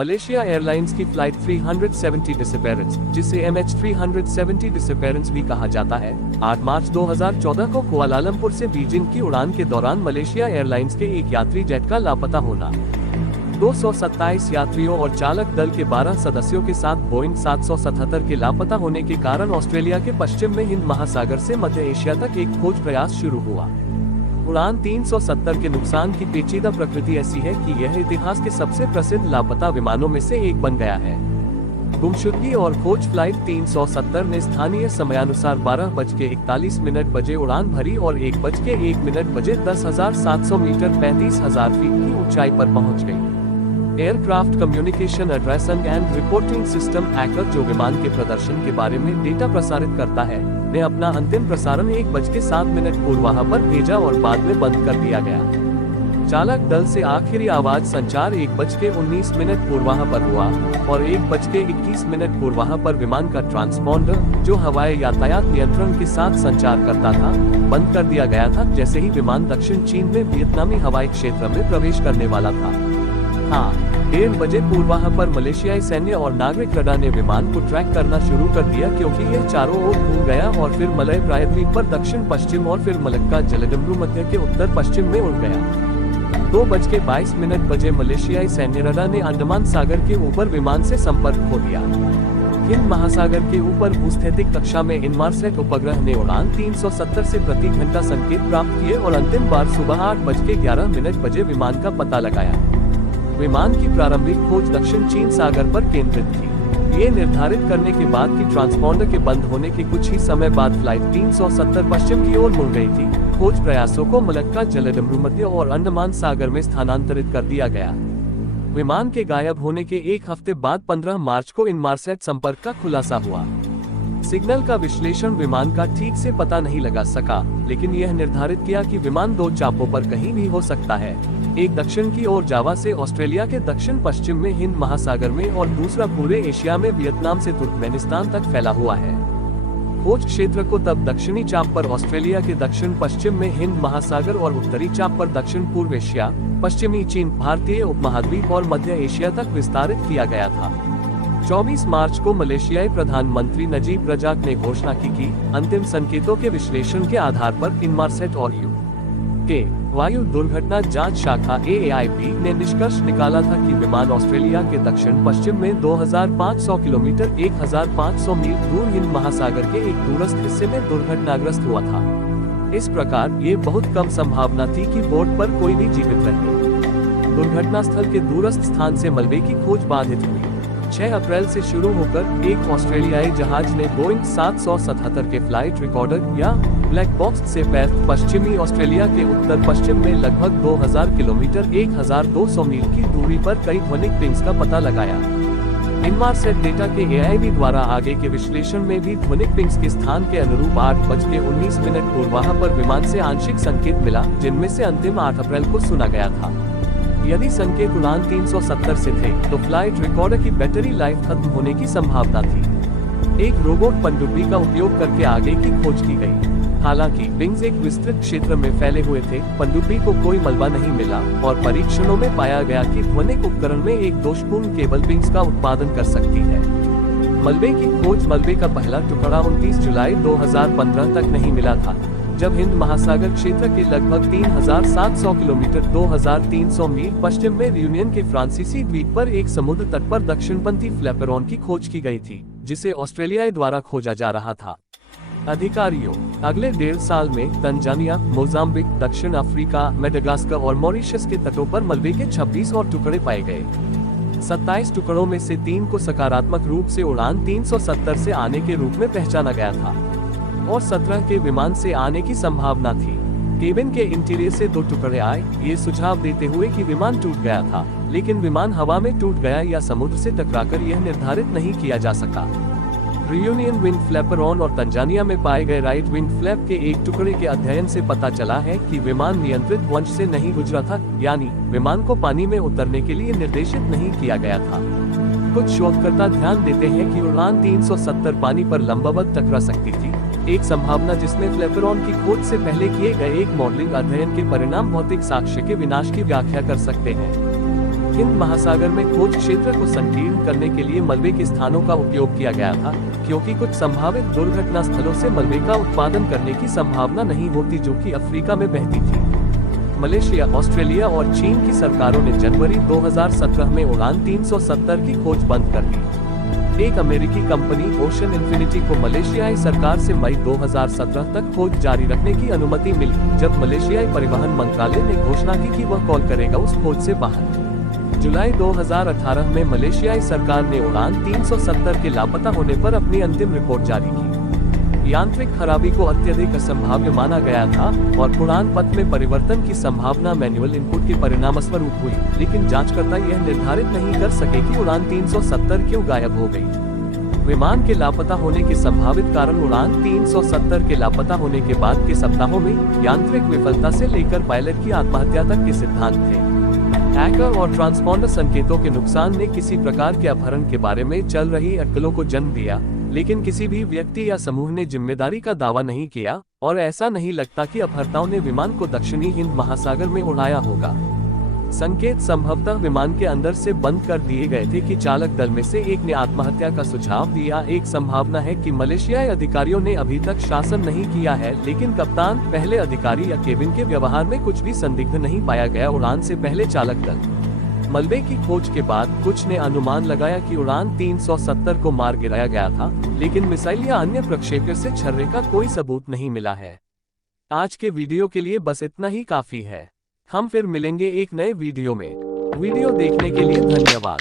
Malaysia airlines की flight 370 disappearance, जिसे MH370 disappearance भी कहा जाता है, 8 मार्च 2014 को कुआलालंपुर से बीजिंग की उड़ान के दौरान मलेशिया एयरलाइंस के एक यात्री जेट का लापता होना। 227 यात्रियों और चालक दल के 12 सदस्यों के साथ बोइंग 777 के लापता होने के कारण ऑस्ट्रेलिया के पश्चिम में हिंद महासागर से मध्य एशिया तक एक खोज प्रयास शुरू हुआ। उड़ान 370 के नुकसान की पेचीदा प्रकृति ऐसी है कि यह इतिहास के सबसे प्रसिद्ध लापता विमानों में से एक बन गया है। गुमशुदगी और खोज फ्लाइट 370 ने स्थानीय समयानुसार 12:41 बजे उड़ान भरी और 1:01 बजे 10,700 मीटर 35,000 फीट की ऊंचाई पर पहुंच गई। Aircraft communication addressing and reporting system ACR, जो विमान के प्रदर्शन के बारे में डेटा प्रसारित करता है, ने अपना अंतिम प्रसारण 1:07 पूर्वाह पर भेजा और बाद में बंद कर दिया गया। चालक दल से आखिरी आवाज संचार 1:19 पूर्वाह पर हुआ और 1:21 पूर्वाह पर विमान का ट्रांसपॉन्डर, जो हवाई यातायात नियंत्रण के साथ संचार करता था, बंद कर दिया गया था जैसे ही विमान दक्षिण चीन में वियतनामी हवाई क्षेत्र में प्रवेश करने वाला था। हाँ, 1:30 बजे पूर्वाह पर मलेशियाई सैन्य और नागरिक रडार ने विमान को ट्रैक करना शुरू कर दिया, क्योंकि यह चारों ओर घूम गया और फिर मलय प्रायद्वीप पर दक्षिण पश्चिम और फिर मलक्का जलदम्बू मध्य के उत्तर पश्चिम में उड़ गया। 2:22 बजे मलेशियाई सैन्य रडार ने अंडमान सागर के ऊपर विमान से संपर्क खो दिया। हिंद महासागर के ऊपर भूस्थैतिक कक्षा में इनमारसेट उपग्रह ने उड़ान 370 से प्रति घंटा संकेत प्राप्त किए और अंतिम बार सुबह 8:11 बजे विमान का पता लगाया। विमान की प्रारंभिक खोज दक्षिण चीन सागर पर केंद्रित थी। ये निर्धारित करने के बाद कि ट्रांसपॉन्डर के बंद होने के कुछ ही समय बाद फ्लाइट 370 पश्चिम की ओर मुड़ गई थी। खोज प्रयासों को मलक्का जलदम्बू मध्य और अंडमान सागर में स्थानांतरित कर दिया गया। विमान के गायब होने के एक हफ्ते बाद 15 मार्च को इनमारसेट संपर्क का खुलासा हुआ। सिग्नल का विश्लेषण विमान का ठीक से पता नहीं लगा सका, लेकिन यह निर्धारित किया कि विमान 2 चापों पर कहीं भी हो सकता है, एक दक्षिण की ओर जावा से ऑस्ट्रेलिया के दक्षिण पश्चिम में हिंद महासागर में और दूसरा पूरे एशिया में वियतनाम से तुर्कमेनिस्तान तक फैला हुआ है। खोज क्षेत्र को तब दक्षिणी चाप पर ऑस्ट्रेलिया के दक्षिण पश्चिम में हिंद महासागर और उत्तरी चाप पर दक्षिण पूर्व एशिया, पश्चिमी चीन, भारतीय उपमहाद्वीप और मध्य एशिया तक विस्तारित किया गया था। 24 मार्च को मलेशियाई प्रधानमंत्री नजीब रजाक ने घोषणा की कि अंतिम संकेतों के विश्लेषण के आधार पर इनमारसेट और UK वायु दुर्घटना जांच शाखा AAIB ने निष्कर्ष निकाला था कि विमान ऑस्ट्रेलिया के दक्षिण पश्चिम में 2500 किलोमीटर 1500 मील दूर हिंद महासागर के एक दूरस्थ हिस्से में दुर्घटनाग्रस्त हुआ था। इस प्रकार ये बहुत कम संभावना थी कि बोर्ड पर कोई भी जीवित रहे। दुर्घटना स्थल के दूरस्थ स्थान से मलबे की खोज बाधित हुई। 6 अप्रैल से शुरू होकर एक ऑस्ट्रेलियाई जहाज ने बोइंग 777 के फ्लाइट रिकॉर्डर या ब्लैक बॉक्स से पैर्थ, पश्चिमी ऑस्ट्रेलिया के उत्तर पश्चिम में लगभग 2000 किलोमीटर 1200 मील की दूरी पर कई ध्वनिक पिंग्स का पता लगाया। इनमारसेट डेटा के AIB द्वारा आगे के विश्लेषण में भी ध्वनिक पिंग्स के स्थान के अनुरूप 8:19 पूर्वाह पर विमान से आंशिक संकेत मिला, जिनमें से अंतिम 8 अप्रैल को सुना गया था। यदि संकेत उड़ान 370 से थे, तो फ्लाइट रिकॉर्डर की बैटरी लाइफ खत्म होने की संभावना थी। एक रोबोट पनडुब्बी का उपयोग करके आगे की खोज की गई। हालांकि पिंग्स एक विस्तृत क्षेत्र में फैले हुए थे, पनडुब्बी को कोई मलबा नहीं मिला और परीक्षणों में पाया गया कि ध्वनिक उपकरण में एक दोषपूर्ण केबल पिंग्स का उत्पादन कर सकती है। मलबे की खोज मलबे का पहला टुकड़ा 29 जुलाई 2015 तक नहीं मिला था, जब हिंद महासागर क्षेत्र के लगभग 3700 किलोमीटर 2300 मील पश्चिम में रियूनियन के फ्रांसीसी द्वीप पर एक समुद्र तट पर दक्षिणपंथी फ्लैपरॉन की खोज की गई थी, जिसे ऑस्ट्रेलिया द्वारा खोजा जा रहा था। अधिकारियों अगले 1.5 साल में तंजानिया, मोजाम्बिक, दक्षिण अफ्रीका, मेडागास्कर और मॉरिशस के तटों पर मलबे के 26 और टुकड़े पाए गए। 27 टुकड़ों में से 3 को सकारात्मक रूप से उड़ान 370 से आने के रूप में पहचाना गया था और 17 के विमान से आने की संभावना थी। केबिन के इंटीरियर से 2 टुकड़े आए, ये सुझाव देते हुए कि विमान टूट गया था, लेकिन विमान हवा में टूट गया या समुद्र से टकराकर यह निर्धारित नहीं किया जा सका। रियूनियन विंग फ्लैपरॉन और तंजानिया में पाए गए राइट विंग फ्लैप के एक टुकड़े के अध्ययन से पता चला है कि विमान नियंत्रित वंश से नहीं गुजरा था, यानी विमान को पानी में उतरने के लिए निर्देशित नहीं किया गया था। कुछ शोधकर्ता ध्यान देते हैं कि उड़ान 370 पानी पर लंबवत टकरा सकती थी, एक संभावना जिसमें फ्लैपरॉन की खोज से पहले किए गए एक मॉडलिंग अध्ययन के परिणाम भौतिक साक्ष्य के विनाश की व्याख्या कर सकते हैं। हिंद महासागर में खोज क्षेत्र को संकीर्ण करने के लिए मलबे के स्थानों का उपयोग किया गया था, क्योंकि कुछ संभावित दुर्घटना स्थलों से मलबे का उत्पादन करने की संभावना नहीं होती जो कि अफ्रीका में बहती थी। मलेशिया, ऑस्ट्रेलिया और चीन की सरकारों ने जनवरी 2017 में उड़ान 370 की खोज बंद कर दी। एक अमेरिकी कंपनी ओशन इन्फिनिटी को मलेशियाई सरकार से मई 2017 तक खोज जारी रखने की अनुमति मिली, जब मलेशियाई परिवहन मंत्रालय ने घोषणा की कि वह कॉल करेगा उस खोज से बाहर। जुलाई 2018 में मलेशियाई सरकार ने उड़ान 370 के लापता होने पर अपनी अंतिम रिपोर्ट जारी की। यांत्रिक खराबी को अत्यधिक असंभाव्य माना गया था और उड़ान पथ में परिवर्तन की संभावना मैनुअल इनपुट के परिणामस्वरूप हुई, लेकिन जांचकर्ता यह निर्धारित नहीं कर सके कि उड़ान 370 क्यों गायब हो गई। विमान के लापता होने के संभावित कारण उड़ान 370 के लापता होने के बाद के सप्ताहों में यांत्रिक विफलता से लेकर पायलट की आत्महत्या तक के सिद्धांत थे। हैकर और ट्रांसपॉन्डर संकेतों के नुकसान ने किसी प्रकार के अपहरण के बारे में चल रही अटकलों को जन्म दिया, लेकिन किसी भी व्यक्ति या समूह ने जिम्मेदारी का दावा नहीं किया और ऐसा नहीं लगता कि अपहर्ताओं ने विमान को दक्षिणी हिंद महासागर में उड़ाया होगा। संकेत संभवतः विमान के अंदर से बंद कर दिए गए थे कि चालक दल में से एक ने आत्महत्या का सुझाव दिया। एक संभावना है कि मलेशियाई अधिकारियों ने अभी तक शासन नहीं किया है, लेकिन कप्तान, पहले अधिकारी या केबिन के व्यवहार में कुछ भी संदिग्ध नहीं पाया गया। उड़ान से पहले चालक दल। मलबे की खोज के बाद कुछ ने अनुमान लगाया कि उड़ान 370 को मार गिराया गया था, लेकिन मिसाइल या अन्य प्रक्षेप्य से छर्रे का कोई सबूत नहीं मिला है। आज के वीडियो के लिए बस इतना ही काफी है। हम फिर मिलेंगे एक नए वीडियो में। वीडियो देखने के लिए धन्यवाद।